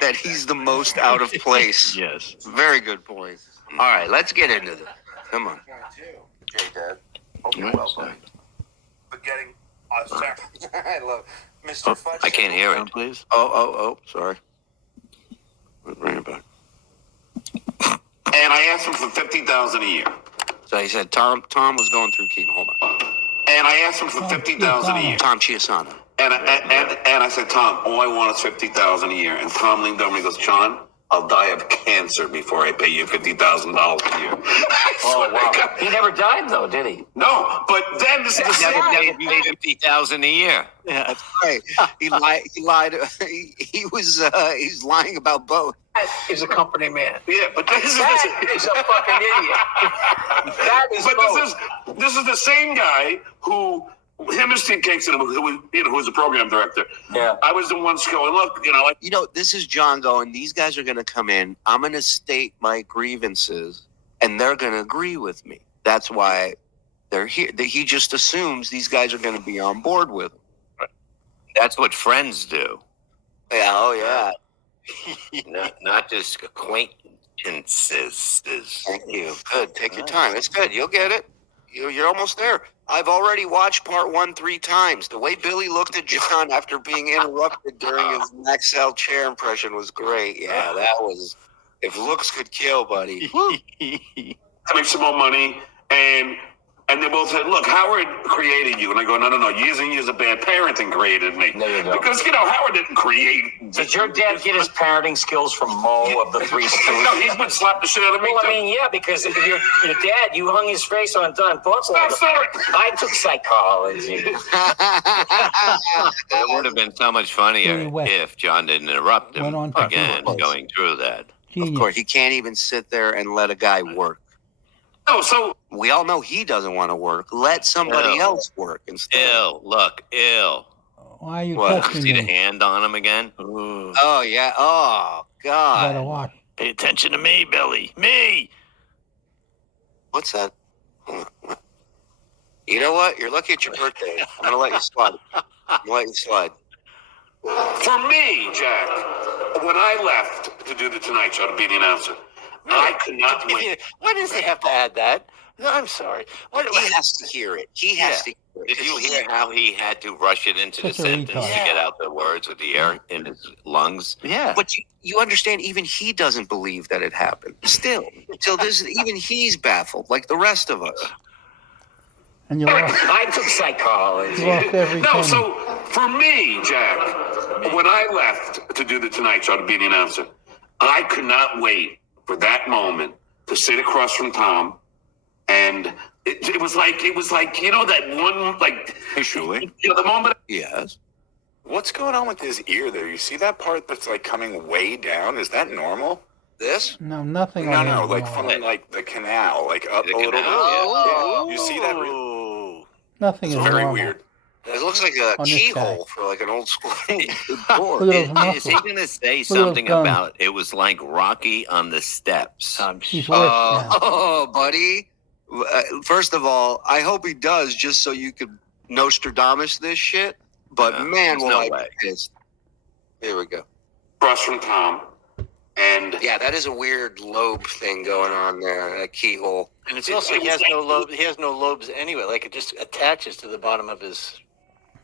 that he's the most out of place. Yes. Very good point. All right, let's get into this. Come on. Okay, Dad. Hope you're well, buddy. Forgetting Sarah. I love Mr. Fudge. I can't hear it. Please. Oh, sorry. Bring it back. And I asked him for $50,000 a year. So he said Tom was going through chemo. Hold on. And I asked him for $50,000 a year. Tom Chiasano. And I said, Tom, all I want is $50,000 a year. And Tom leaned over and he goes, John, I'll die of cancer before I pay you $50,000 a year. Oh, wow. He never died, though, did he? No, but then this is the Never same. paid $50,000 a year. Yeah. That's right. He lied. He's lying about both. He's a company man. Yeah, but this is He's a fucking idiot. That is but this is the same guy who him and Steve Kingston, who was the program director. Yeah. I was the one going, look, This is John going, these guys are going to come in. I'm going to state my grievances, and they're going to agree with me. That's why they're here. He just assumes these guys are going to be on board with him. That's what friends do. Yeah, oh, yeah. Not just acquaintances. Thank you. Good. Take your time. It's good. You'll get it. You're almost there. I've already watched part 1 3 times. The way Billy looked at John after being interrupted during his Maxell chair impression was great. Yeah, that was. If looks could kill, buddy. make some more money. And they both said, look, Howard created you. And I go, no. Years and years of bad parenting created me. There you go. Because, Howard didn't create. Did your dad get his parenting skills from Mo of the Three Stooges? No, he's been slapped the shit out of me. Well, I mean, yeah, because if your dad, you hung his face on Don Thoughts. I took psychology. It would have been so much funnier if John didn't interrupt him again going through that. Of course, he can't even sit there and let a guy work. No, so we all know he doesn't want to work. Let somebody else work instead. Ill. Why are you touching See me? the hand on him again? Ooh. Oh, yeah. Oh, God. Gotta watch. Pay attention to me, Billy. Me. What's that? You know what? You're lucky it's your birthday. I'm going to let you slide. for me, Jack, when I left to do the Tonight Show to be the announcer, I could not wait. Why does he have to add that? I'm sorry. He has to hear it. He has to hear it. Did you hear how he had to rush it into the Such a sentence to retard. get out the words with the air in his lungs? Yeah. But you understand, even he doesn't believe that it happened. Still, even he's baffled, like the rest of us. And you lost, I took psychology. you lost every No, penny. so for me, Jack, when I left to do the Tonight Show to be the announcer, I could not wait for that moment to sit across from Tom, and it was like that one Hey, Shuli. the moment. Yes. What's going on with his ear there? You see that part that's like coming way down? Is that normal? This? No, nothing No, on no, that like wall. from like the canal, like up The a little bit. canal, Yeah. You see that? Ooh. Nothing It's is very normal. weird. It looks like a On this keyhole for like an old school door. Look at those Is he muscles. going to say those something guns. about it was like Rocky on the steps? He's worse now. Oh, buddy. First of all, I hope he does, just so you could Nostradamus this shit. But No, man, there's will no I way. be pissed. Here we go. Across from Tom, and Yeah, that is a weird lobe thing going on there, a keyhole. And it's also he has no lobe. He has no lobes anyway. Like it just attaches to the bottom of his,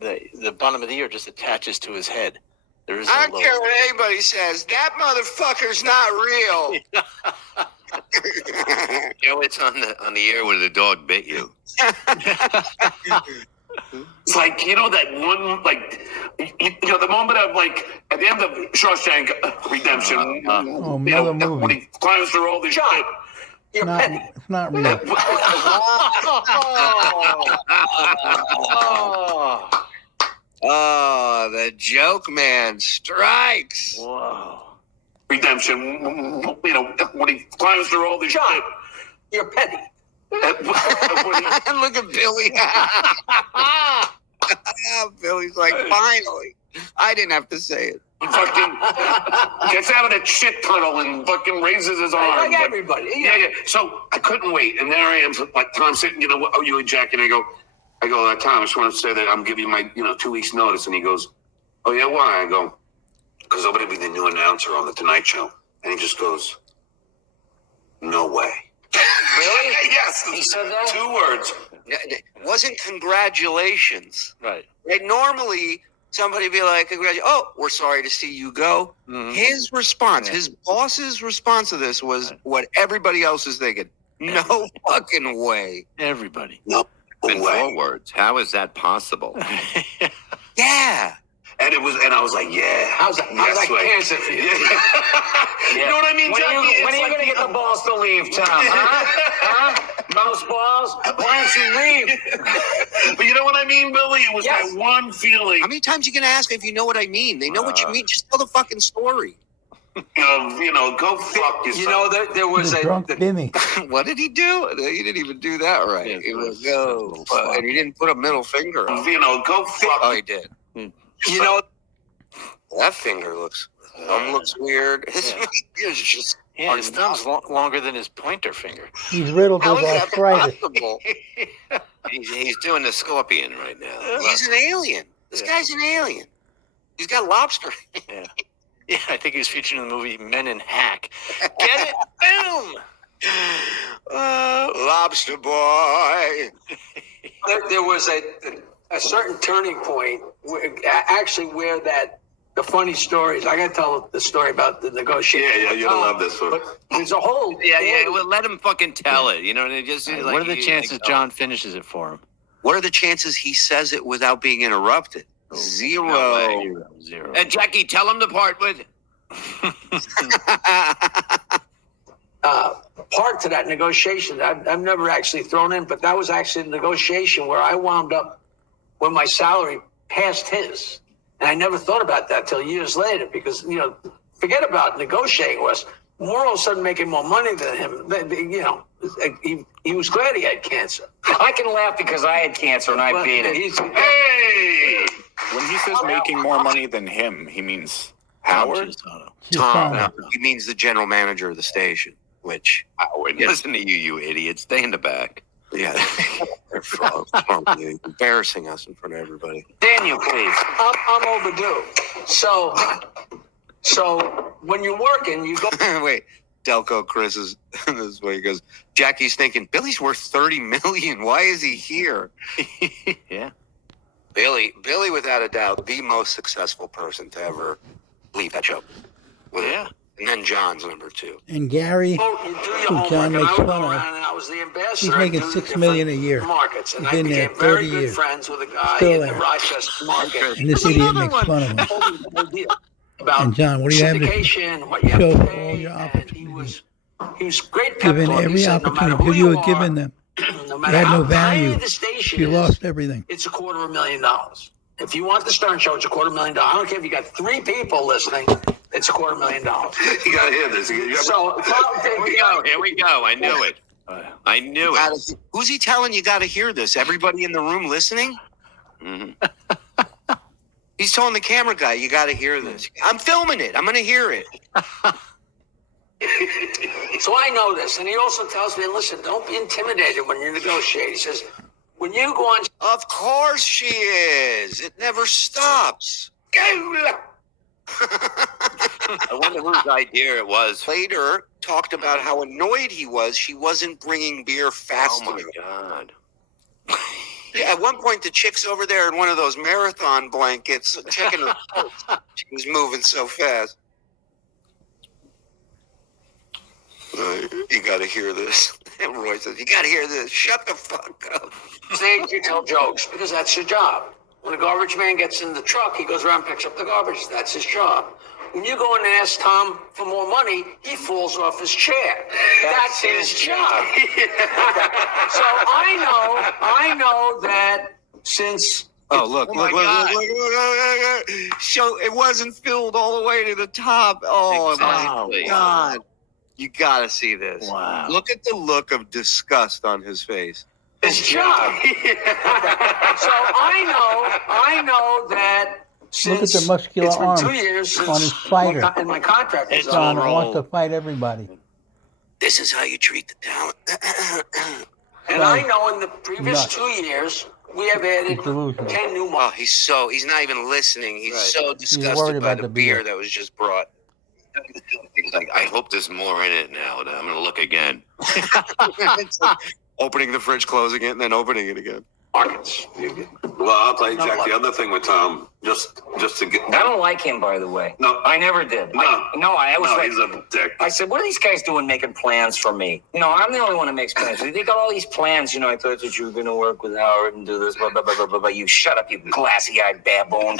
the bottom of the ear just attaches to his head. There is I no don't care lobe. what anybody says. That motherfucker's not real. Joe, it's on the ear where the dog bit you. it's like that one the moment of at the end of Shawshank Redemption. Oh, another when movie. he climbs through all this shit. It's not real. Oh, the joke man strikes. Whoa. Redemption, when he climbs through all this shit. You're petty. Look at Billy. Billy's like, finally. I didn't have to say it. He fucking gets out of that shit tunnel and fucking raises his arm. Like everybody. Yeah. So I couldn't wait, and there I am, like Tom sitting, you and Jack, and I go, Tom, I just want to say that I'm giving you my, 2 weeks notice, and he goes, oh yeah, why? I go, because I'm going to be the new announcer on the Tonight Show. And he just goes, no way. Really? Yes. He said that? 2 words. It wasn't congratulations. Right. Right? Normally, somebody would be like, oh, we're sorry to see you go. Mhm. His response, Yeah. his boss's response to this was what everybody else is thinking. No fucking way. Everybody. No In way. 4 words. How is that possible? Yeah. And I was like, yeah. How's that way. cancer for you? You know what I mean, When Jackie? are you It's going to get the balls to leave, Tom? Huh? Mouse balls? Why don't you leave? But you know what I mean, Billy? It was Yes. that one feeling How many times you going to ask if you know what I mean? They know what you mean. Just tell the fucking story. of, go fuck yourself. You know, there was The drunk Bimmy. What did he do? He didn't even do that right. Yeah, He was little fuck. and he didn't put a middle finger up. Go fuck Oh, he did. you know, That finger looks weird. His fingers just Yeah, his thumb's longer than his pointer finger. He's riddled how with is that arthritis. possible? He's doing the scorpion right now. He's an alien. This guy's an alien. He's got lobster. Yeah, I think he was featured in the movie Men in Hack. Get it? Boom! Lobster boy. there was a certain turning point where, actually where the funny stories. I got to tell the story about the negotiation. Yeah, you're gonna love this one. But there's a whole Yeah. Well, let him fucking tell it. You know, and just like, What are the chances John finishes it for him? What are the chances he says it without being interrupted? Zero. No Zero. And Jackie, tell him to part with. part to that negotiation. I've never actually thrown in, but that was actually a negotiation where I wound up when my salary passed his. And I never thought about that till years later because, forget about negotiating with us. We're all of a sudden making more money than him. He was glad he had cancer. I can laugh because I had cancer and I beat it. Hey! When he says making more money than him, he means Howard? Tom. He means the general manager of the station, which Howard, listen to you idiot. Stay in the back. yeah, they're embarrassing us in front of everybody. Daniel, please. I'm overdue. So when you're working, you go. Wait, Delco Chris is this way. He goes, Jackie's thinking Billy's worth $30 million. Why is he here? Yeah. Billy, without a doubt, the most successful person to ever leave that show. Yeah. And then John's number 2. And Gary, You do your who homework, John and I makes would fun go of, around and I was the ambassador. he's making to $6 million a different year. Markets, and He's I been there became very 30 good years. friends with a guy Still in the there. Rochester market. And this idiot makes fun of him. Told me the whole deal about And John, what do you have to syndication, what you have show to for pay, all your and he was great. pep Given talk. He every said, no matter opportunity, who because you you were given are, them. no You matter had how no value. tiny the station You is, lost everything. it's $250,000. If you want the Stern Show, it's $250,000. I don't care if you got 3 people listening. It's $250,000. You gotta hear this. So Here we go. I knew it. I knew it. Who's he telling you got to hear this? Everybody in the room listening? Mm-hmm. He's telling the camera guy, you got to hear this. I'm filming it. I'm going to hear it. So I know this, and he also tells me, listen, don't be intimidated when you negotiate. He says, when you go on, Of course she is. It never stops. I wonder whose idea it was. Later, talked about how annoyed he was she wasn't bringing beer fast Oh my enough. God. Yeah, at one point, the chick's over there in one of those marathon blankets checking her pulse. She was moving so fast. You got to hear this. And Roy says, you got to hear this. Shut the fuck up. stage, you tell jokes because that's your job. When a garbage man gets in the truck, he goes around and picks up the garbage. That's his job. When you go in and ask Tom for more money, he falls off his chair. That's his job. So I know that since Oh, look. So it wasn't filled all the way to the top. Oh, Exactly. my God. You got to see this. Wow. Look at the look of disgust on his face. his job. So I know that Look at since the muscular it's been arms 2 years on since his fighter. and my contract is John over. wants to fight everybody. This is how you treat the talent. And I know in the previous Nuts. 2 years, we have added He's delusional. 10 new Oh, he's not even listening. He's Right. so worried disgusted by about the the beer beer. that was just brought. He's like, I hope there's more in it now. That I'm going to look again. It's like opening the fridge, closing it, and then opening it again. markets. Well, I'll tell you, Jack, the other thing with Tom, just to get. I don't like him, by the way. No. I never did. No. I was like, he's a dick. I said, what are these guys doing making plans for me? I'm the only one that makes plans. They got all these plans. I thought that you were going to work with Howard and do this, blah, blah, blah, blah, blah, blah. You shut up, you glassy-eyed baboon.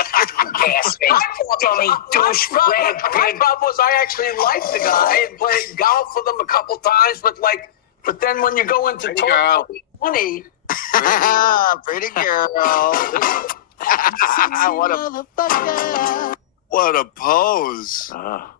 Gas face, dummy, douche, red My pig. problem was I actually liked the guy and played golf with him a couple times, but then when you go into Pretty girl. talk money, Pretty girl. What a pose. Oh,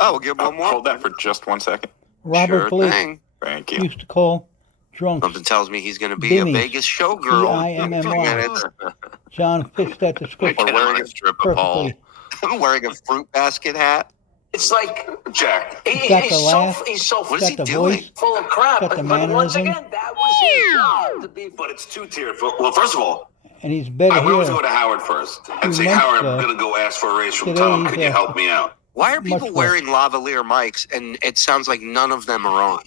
we'll give one more. Hold that for just 1 second. Robert Sure Blake thing. Thank you. used to call drunks Something tells me he's going to be Bimmies. a Vegas showgirl. Timmy. John fits that description Or wearing a stripper pole. perfectly. Wearing a fruit basket hat. it's like Jack. He's got the laugh. he's so What is Got he the doing? voice. full of crap. Got the But once mannerism. again, that was his job to be. But it's two-tiered. Well, first of all, And he's better I would always go here. to Howard first and say, months Howard, I'm ago, going to go ask for a raise from today Tom. he's Could you help me out? Why are people Much wearing lavalier mics and it sounds like none of them are on?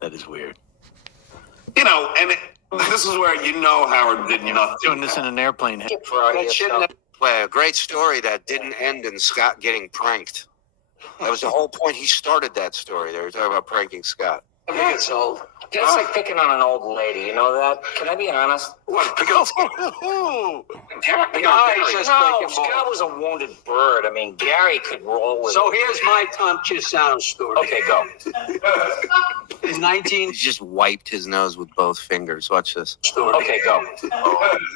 That is weird. This is where Howard did nothing. Doing this in an airplane. That shouldn't Well, a great story that didn't end in Scott getting pranked. That was the whole point. He started that story. They were talking about pranking Scott. have gets old. That's like picking on an old lady. You know that? Can I be honest? What? Because Scott was a wounded bird. Gary could roll with So here's my Tom Chisano story. Okay, go. In 19 He just wiped his nose with both fingers. Watch this. story. Okay, go.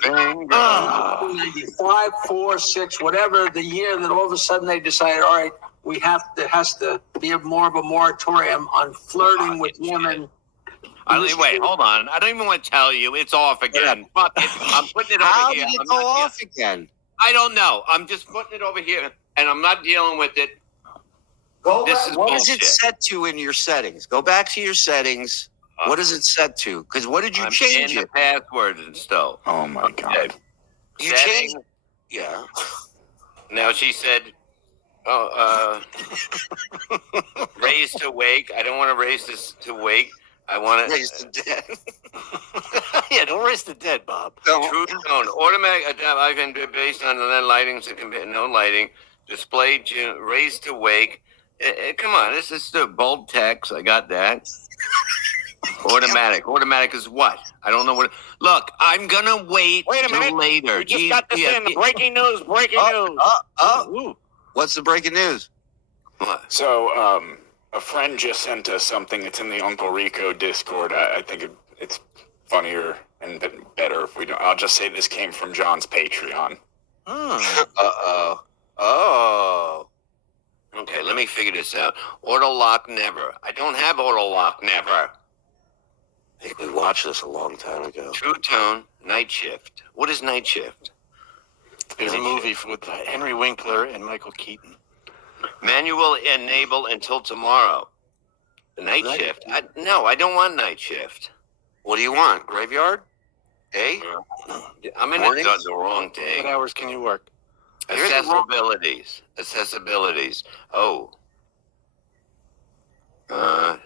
95, 4, 6, whatever the year that all of a sudden they decided, all right, there has to be more of a moratorium on flirting with women. Wait, hold on. I don't even want to tell you. It's off again. Fuck it. I'm putting it over How here. did it I'm go not off again? I don't know. I'm just putting it over here, and I'm not dealing with it. This is What is bullshit. it set to in your settings? Go back to your settings. What is it set to? Because what did you I'm change in it? the password and stuff. Oh my God. You Settings. changed. Yeah. Now she said, raise to wake. I don't want to raise this to wake. I want to Raise the dead. Yeah, don't raise the dead, Bob. true tone. Automatic. I can do based on the lighting. So can be no lighting. Display raise to wake. Come on, this is the bold text. I got that. Automatic. Automatic is what? I don't know what. Look, I'm gonna wait. Wait a till minute. later. We just got this in. Breaking news. Breaking news. Ooh. What's the breaking news? What? So, a friend just sent us something that's in the Uncle Rico Discord. I think it's funnier and better if we don't. I'll just say this came from John's Patreon. Uh-oh. Oh. Okay, let me figure this out. Auto lock never. I don't have auto lock never. I think we watched this a long time ago. True tone. Night shift. What is night shift? There's a movie with Henry Winkler and Michael Keaton. Manual enable until tomorrow. The night shift. No, I don't want night shift. What do you want? Graveyard? Day? I'm in Mornings? the wrong What day. hours can you work? Here's the wrong- Accessibilities. Oh.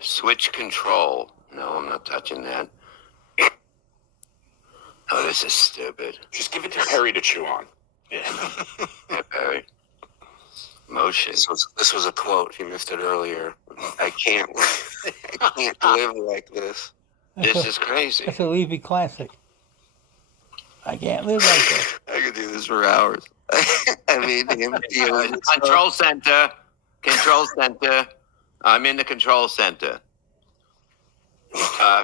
Switch control. No, I'm not touching that. Oh, this is stupid. Just give it to Perry to chew on. Yeah. Yeah, Barry. Motion. This was a quote. You missed it earlier. I can't live like this. This is crazy. That's a Levy classic. I can't live like that. I could do this for hours. I mean, him dealing with stuff. Control center. Control center. I'm in the control center.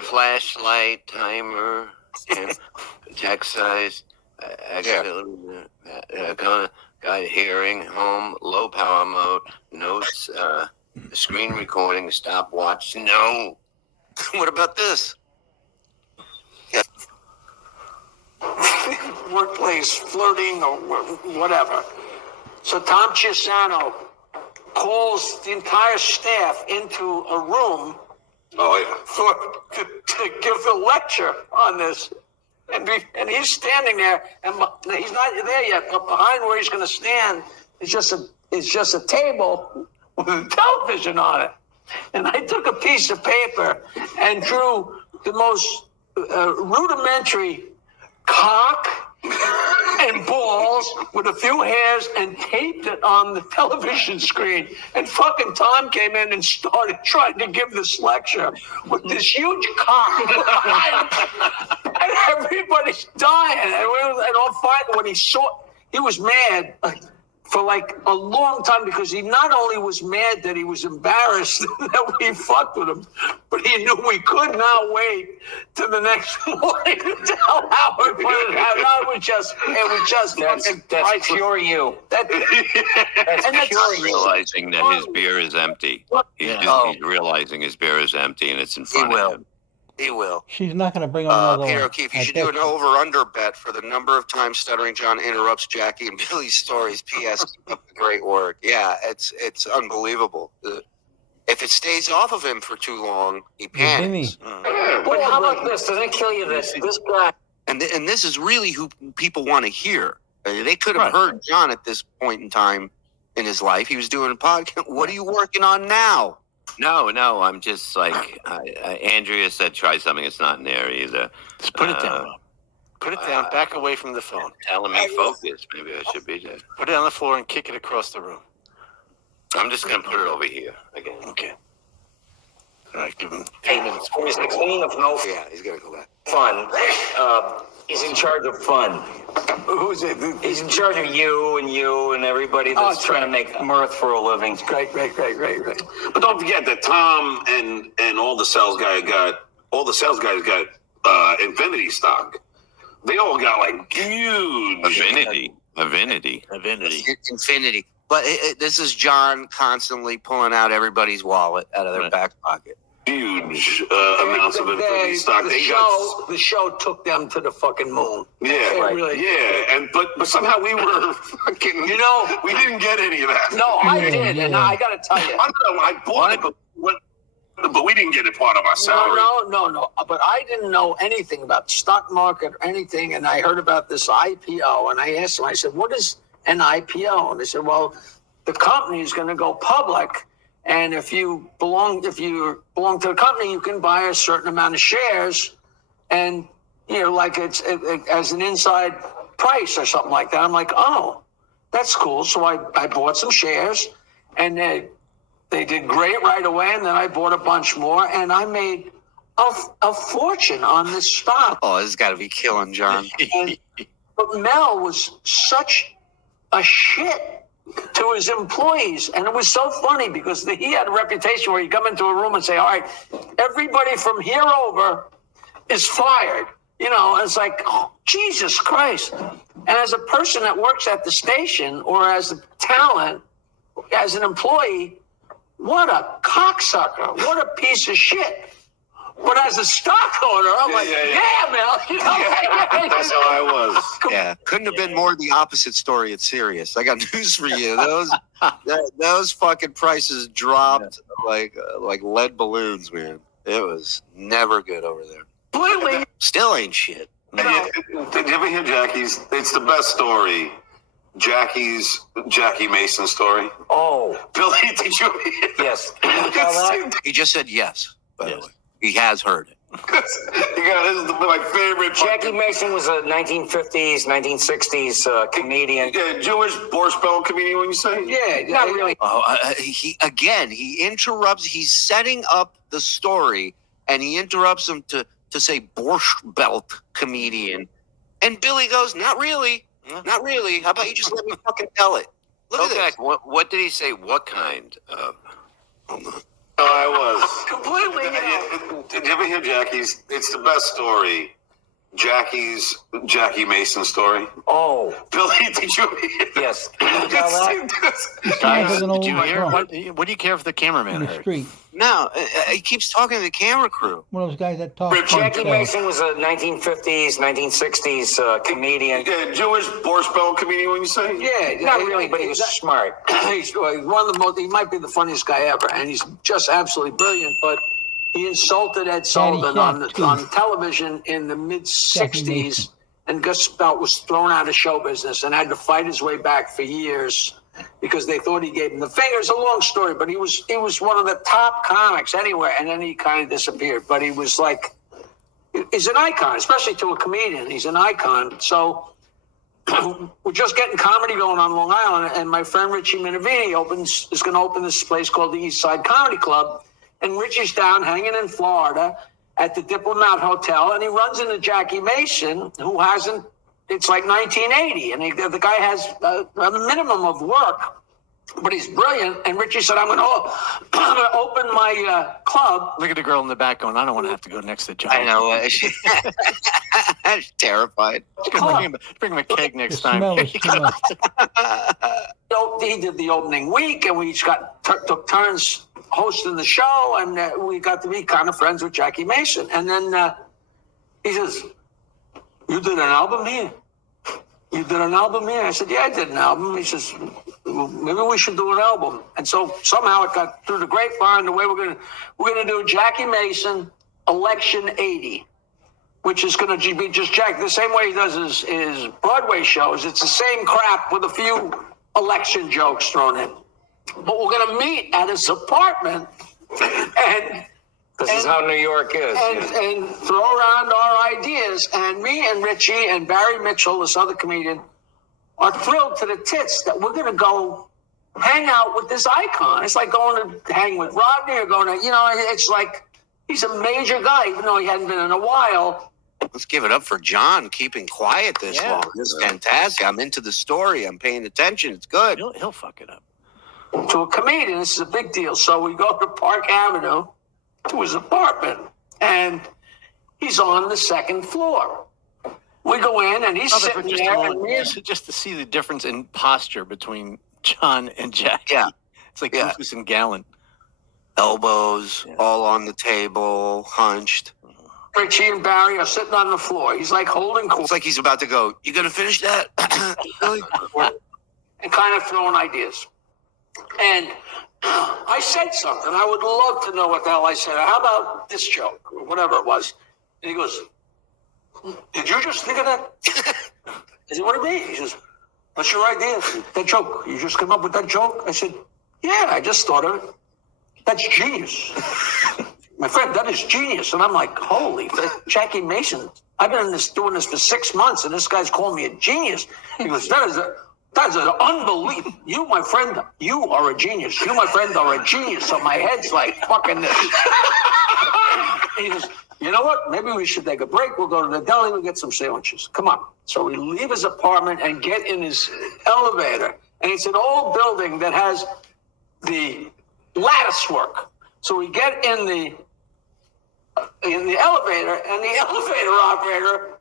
Flashlight, timer, text size, guide hearing, home, low power mode, notes, screen recording, stopwatch. No. What about this? Workplace flirting or whatever. So Tom Chisano calls the entire staff into a room Oh, yeah. to give a lecture on this. And he's standing there, and he's not there yet. But behind where he's going to stand is just a table with a television on it. And I took a piece of paper and drew the most rudimentary cock and balls with a few hairs and taped it on the television screen. And fucking Tom came in and started trying to give this lecture with this huge cock. And everybody's dying. And on fire. When he was mad for like a long time because he not only was mad that he was embarrassed that we fucked with him, but he knew we could not wait till the next morning to tell Howard what it happened. That's pure you. He's realizing that his beer is empty. He's realizing his beer is empty and it's in front of him. He will. She's not going to bring on another Peter one. O'Keefe, you I should do bet an over-under bet for the number of times Stuttering John interrupts Jackie and Billy's stories. P.S. Keep up the great work. Yeah, it's unbelievable. If it stays off of him for too long, he panics. Well, how about this? Does it kill you? This guy. And this is really who people want to hear. They could have heard John at this point in time in his life. He was doing a podcast. What are you working on now? No, I'm just like Andrea said. Try something that's not in there either. Just put it down. Put it down. Back away from the phone. Telling me focus. Maybe I should be there. Put it on the floor and kick it across the room. I'm just gonna put it over here again. Okay. All right, give him 3 minutes. Mr. Clean of no Yeah, he's gonna go back. fun. He's in charge of fun. Who's it? He's in charge of you and everybody that's trying to make mirth for a living. Great. But don't forget that Tom and all the sales guys got Infinity stock. They all got like huge Avinity. Infinity. But this is John constantly pulling out everybody's wallet out of their back pocket. huge amounts of Infinity stock. The show took them to the fucking moon. Yeah, Really. yeah, but somehow we were fucking. We didn't get any of that. No, I did, and I got to tell you. I bought it, but we didn't get it part of our salary. No. But I didn't know anything about the stock market or anything, and I heard about this IPO, and I asked them. I said, "What is an IPO?" And they said, "Well, the company is going to go public." And if you belong to the company, you can buy a certain amount of shares, and like it's as an inside price or something like that. I'm like, oh, that's cool. So I bought some shares, and they did great right away. And then I bought a bunch more, and I made a fortune on this stock. Oh, this has got to be killing John. But Mel was such a shit to his employees, and it was so funny because he had a reputation where he'd come into a room and say, all right, everybody from here over is fired. It's like, oh, Jesus Christ. And as a person that works at the station or as a talent, as an employee, what a cocksucker, what a piece of shit. But as a stockholder, I'm like, yeah, Mel. That's how I was. Yeah, couldn't have been more the opposite story at Sirius. I got news for you. Those fucking prices dropped like lead balloons, man. It was never good over there. Completely. Still ain't shit. Did you ever hear Jackie's? It's the best story. Jackie Mason story. Oh, Billy, did you hear? yes. He just said yes, by the way. He has heard it. This is my favorite. Jackie Mason was a 1950s, 1960s comedian. Yeah, Jewish Boris Bell comedian, when you say? Yeah, Not really. He interrupts. He's setting up the story, and he interrupts him to say Borscht Belt comedian. And Billy goes, not really. Not really. How about you just let me fucking tell it? Look at this. What did he say? What kind of? I was. Completely. Did you ever hear Jackie's? It's the best story. Jackie Mason story. Oh, Billy, did you hear? yes. Guys, Did you hear? What do you care if the cameraman in the heard? street. No, he keeps talking to the camera crew. One of those guys that talk. Jackie Mason was a 1950s, 1960s comedian. Yeah, Jewish Boris Bell comedian, when you say? Yeah, Not really, but he was smart. He's one of the most. He might be the funniest guy ever, and he's just absolutely brilliant. But he insulted Ed Sullivan Shack on television in the mid '60s, and Gus Belt was thrown out of show business and had to fight his way back for years because they thought he gave him the finger. It's a long story, but he was one of the top comics anywhere, and then he kind of disappeared. But he was like, he's an icon, especially to a comedian. He's an icon. So we're just getting comedy going on Long Island, and my friend Richie Minervini is going to open this place called the East Side Comedy Club, and Richie's down hanging in Florida at the Diplomat Hotel, and he runs into Jackie Mason, who hasn't. It's like 1980, and the guy has a minimum of work, but he's brilliant. And Richie said, I'm going to open my club. Look at the girl in the back going, I don't want to have to go next to John. I know. She's terrified. Bring him a keg next The time. smell is too much. He did the opening week, and we each took turns hosting the show, and we got to be kind of friends with Jackie Mason. And then he says, you did an album here? You did an album here? I said, yeah, I did an album. He says, well, maybe we should do an album. And so somehow it got through the grapevine the way we're gonna do Jackie Mason Election 80, which is gonna be just Jack the same way he does his Broadway shows. It's the same crap with a few election jokes thrown in. But we're gonna meet at his apartment and This is how New York is. and throw around our ideas. And me and Richie and Barry Mitchell, this other comedian, are thrilled to the tits that we're going to go hang out with this icon. It's like going to hang with Rodney or going to, it's like he's a major guy, even though he hadn't been in a while. Let's give it up for John keeping quiet this long. This is fantastic. I'm into the story. I'm paying attention. It's good. He'll fuck it up. To a comedian, this is a big deal. So we go to Park Avenue to his apartment, and he's on the second floor. We go in, and he's sitting there. Just to see the difference in posture between John and Jack. Yeah. It's like Goofus and Gallant. Elbows all on the table, hunched. Richie and Barry are sitting on the floor. He's like holding court. It's like he's about to go, you going to finish that? Really? And kind of throwing ideas. And I said something. I would love to know what the hell I said. How about this joke? Or whatever it was. And he goes, did you just think of that? I said, what do you mean? He says, what's your idea? That joke. You just came up with that joke? I said, yeah, I just thought of it. That's genius. My friend, that is genius. And I'm like, holy, Jackie Mason, I've been doing this for 6 months, and this guy's calling me a genius. He goes, that's an unbelievable. You, my friend, you are a genius. You, my friend, are a genius. So my head's like fucking this. He goes, you know what? Maybe we should take a break. We'll go to the deli. We'll get some sandwiches. Come on. So we leave his apartment and get in his elevator. And it's an old building that has the lattice work. So we get in the elevator, and the elevator operator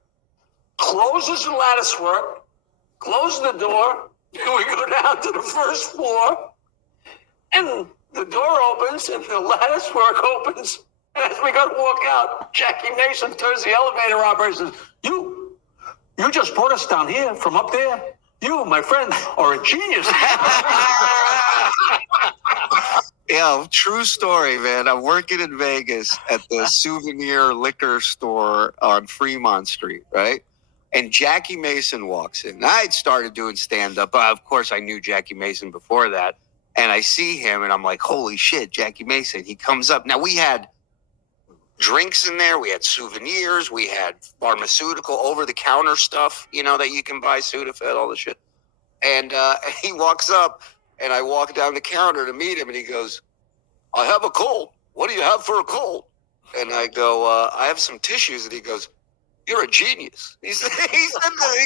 closes the lattice work, closes the door, and we go down to the first floor, and the door opens, and the lattice work opens, and as we go to walk out, Jackie Mason turns the elevator operator and says, you just brought us down here from up there. You, my friend, are a genius. Yeah, true story, man. I'm working in Vegas at the souvenir liquor store on Fremont Street, right? And Jackie Mason walks in. I had started doing stand-up. Of course, I knew Jackie Mason before that. And I see him, and I'm like, holy shit, Jackie Mason. He comes up. Now, we had drinks in there. We had souvenirs. We had pharmaceutical, over-the-counter stuff, that you can buy, Sudafed, all the shit. And he walks up, and I walk down the counter to meet him, and he goes, I have a cold. What do you have for a cold? And I go, I have some tissues. And he goes, you're a genius. He said that. He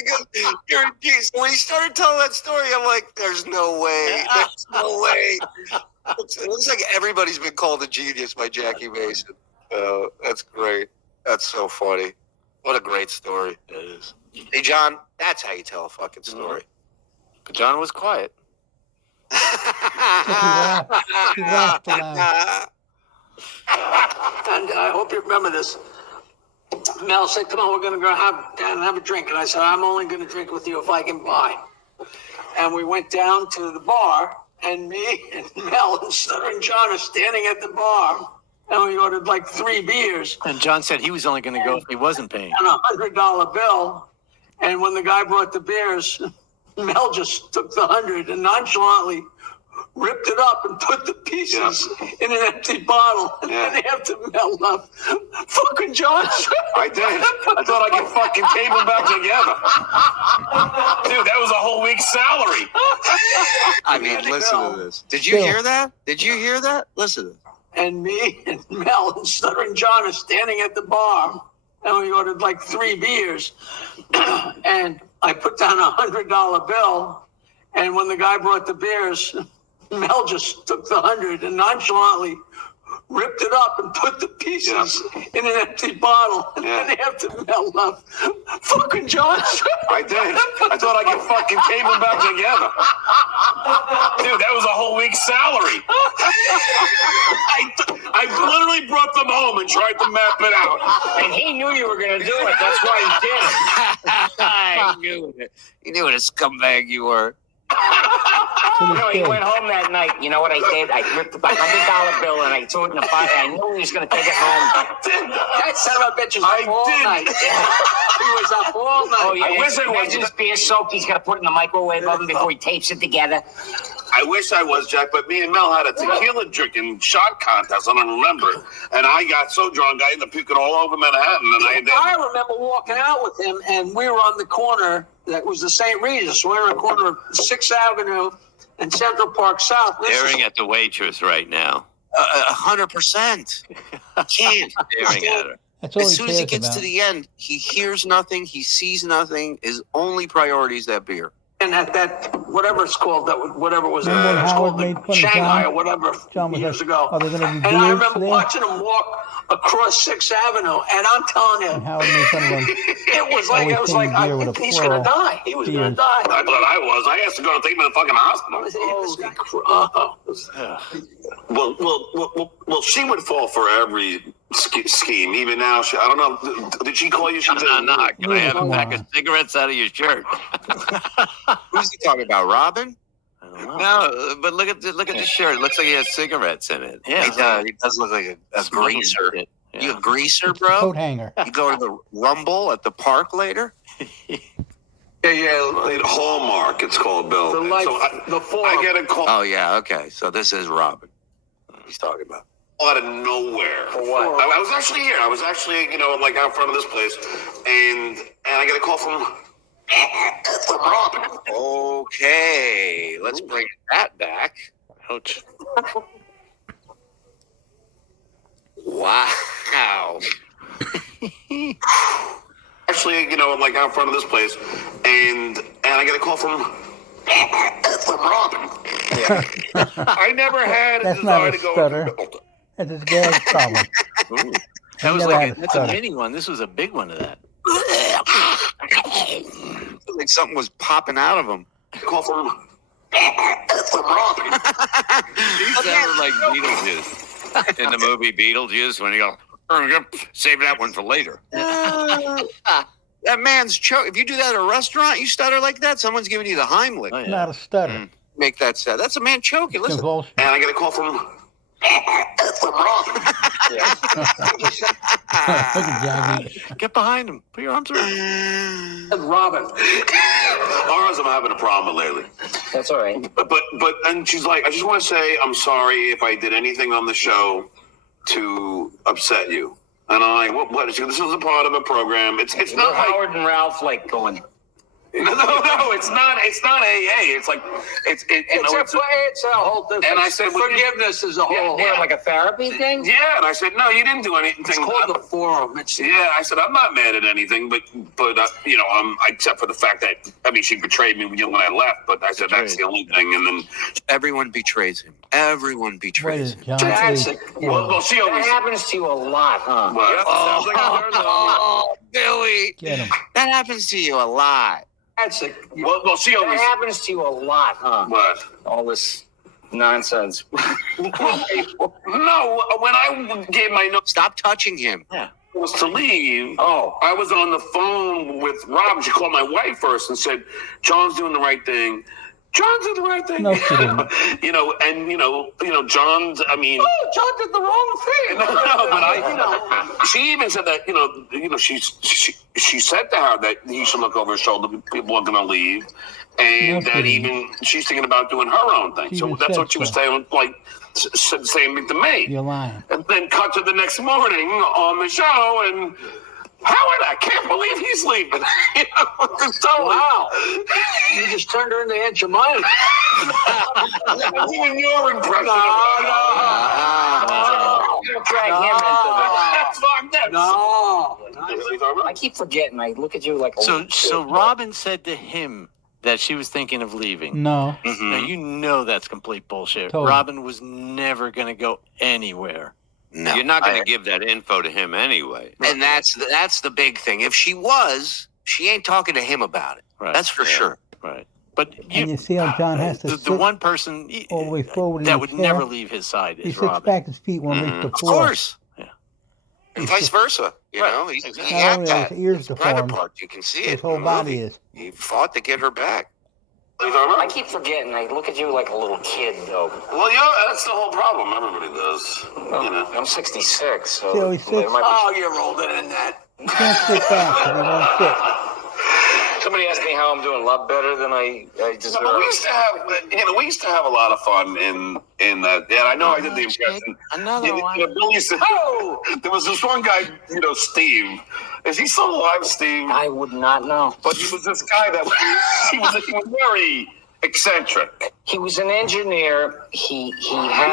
goes, you're a genius. When he started telling that story, I'm like, there's no way. There's no way. It looks like everybody's been called a genius by Jackie Mason. That's great. That's so funny. What a great story. It is. Hey, John, that's how you tell a fucking story. But John was quiet. He laughed aloud. And I hope you remember this. Mel said, come on, we're going to go have a drink. And I said, I'm only going to drink with you if I can buy. And we went down to the bar, and me and Mel and Stuttering John are standing at the bar. and we ordered like 3 beers And John said he was only going to go if he wasn't paying. and $100 bill. And when the guy brought the beers, Mel just took the 100 and nonchalantly ripped it up and put the pieces in an empty bottle. And then after Mel left, fucking John. I did. I thought I could fucking tape them back together. Dude, that was a whole week's salary. I mean, listen to this. Did you hear that? Did you hear that? Listen to this. And me and Mel and Stuttering John are standing at the bar, and we ordered like 3 beers. And I put down a $100 bill, and when the guy brought the beers, Mel just took the 100 and nonchalantly ripped it up and put the pieces in an empty bottle. And then after Mel left, fucking John. I did. I thought I could fucking tape them back together. Dude, that was a whole week's salary. I literally brought them home and tried to map it out. And he knew you were going to do it. That's why he did it. I knew it. You knew what a scumbag you were. He went home that night. You know what I did? I ripped up a $100 bill and I threw it in the pocket. I knew he was going to take it home. That son of a bitch was up all night. He was up all night. Oh, yeah. I wish it was. Imagine his beer soaked. He's got to put it in the microwave oven before he tapes it together. I wish I was, Jack, but me and Mel had a tequila drinking shot contest, I don't remember. And I got so drunk, I ended up puking all over Manhattan. And I remember walking out with him, and we were on the corner that was the St. Regis. We were on the corner of 6th Avenue and Central Park South. Staring at the waitress right now. 100%. Can't. Staring at her. That's all As he soon as he cares gets about. to the end, he hears nothing. He sees nothing. His only priority is that beer. And at that, whatever it's called, that whatever was Remember when it was Howard called made the fun of Shanghai John? or whatever John was years like, ago. "Are there gonna be And I beers remember there?" watching him walk across 6th Avenue, and I'm telling you, And Howard made fun of him. it was like Always saying beer with a he's gonna plural. die. He was gonna Beers. die. I thought I was. I asked to go to take me to the fucking hospital. Well, she would fall for every scheme. Even now, I don't know. Did she call you? She No, no. Can I have a Come pack on. of cigarettes out of your shirt? Who's he talking about? Robin? No, but look at the shirt. It looks like he has cigarettes in it. Yeah. He does look like a greaser. Yeah. You a greaser, Coat bro? hanger. You go to the Rumble at the park later? Hallmark, it's called, Bill. The life, So the form. I get a call Oh, yeah. Okay. So this is Robin. He's talking about. out of nowhere. For what? I was actually here. I was actually, like out front of this place, and I get a call from Robin. Okay. Let's bring that back. Ouch. Wow. Actually, like out front of this place, and I get a call from Robin. I never had a That's not desire a to go. stutter. That's his dad's problem. Ooh. That was never like had a that's a stutter. mini one. This was a big one of that. Like something was popping out of him. Call from Robin. He sounded like Beetlejuice in the movie Beetlejuice when he goes, save that one for later. That man's choke. If you do that at a restaurant, you stutter like that, someone's giving you the Heimlich. Oh, yeah. Not a stutter. Make that sound. That's a man choking. Listen. Convulsion. And I get a call from Robin. Look at Jackie. Get behind him. Put your arms around him. Robin. Ours, I'm having a problem with lately. That's all right. But and she's like, I just want to say I'm sorry if I did anything on the show to upset you. And I'm like, what? This is a part of a program. It's not like Howard and Ralph like going. no, it's not AA. It's like it's It's a whole different. And I said, well, forgiveness is a whole. What, like a therapy thing? yeah. And I said, no, you didn't do anything. It's called the forum. Yeah, I said I'm not mad at anything, but except for the fact that she betrayed me when I left. But I said that's the only thing. And then Everyone betrays him. Everyone What betrays is him. John? That's Eight? well, she That always. happens to you a lot, huh? What? Sounds like a turn on. Oh, Billy. Get him. That happens to you a lot. That's it. Well, she That always. happens to you a lot, huh? What? All this nonsense. No, when I gave my note Stop touching him. was to leave. Oh. I was on the phone with Robin. She called my wife first and said, John's doing the right thing. John did the right thing. No, she didn't. John's. I mean, Oh, John did the wrong thing. no, but she even said that, she said to her that he should look over his shoulder. People are going to leave, and No, that she even she's thinking about doing her own thing. She So even that's said what she was so. saying, saying to me. You're lying. And then cut to the next morning on the show, and Howard, I can't believe he's leaving. Wow. You just turned her into Aunt Jemima. Doing your impression. Don't drag him into this. No. I keep forgetting. I look at you like a little So kid. Robin said to him that she was thinking of leaving. No. Now you know that's complete bullshit. Totally. Robin was never going to go anywhere. No, You're not going to give that info to him anyway. And that's the big thing. If she was, she ain't talking to him about it. Right. That's for sure. Right. But And you see how John has to the sit one person all the way forward in that the would chair? never leave his side He is sits Robin. back, his feet won't reach the Of floor. course. Yeah. And vice versa. You Right. know, he Exactly. Not had only are that. his ears His private deformed, part, you can see it. his whole in the body movie. is. He fought to get her back. I keep forgetting. I look at you like a little kid, though. Well, that's the whole problem. Everybody does. I'm 66, so See how he sits? there might be- Oh, you're older than that. You can't sit back, and he won't sit. Somebody asked me how I'm doing. A lot better than I deserve. But we used to have a lot of fun in that. Yeah, I know I did the impression. Another one. Bill used to, there was this one guy, Steve. Is he still alive, Steve? I would not know. But he was this guy that he was very eccentric. He was an engineer. He had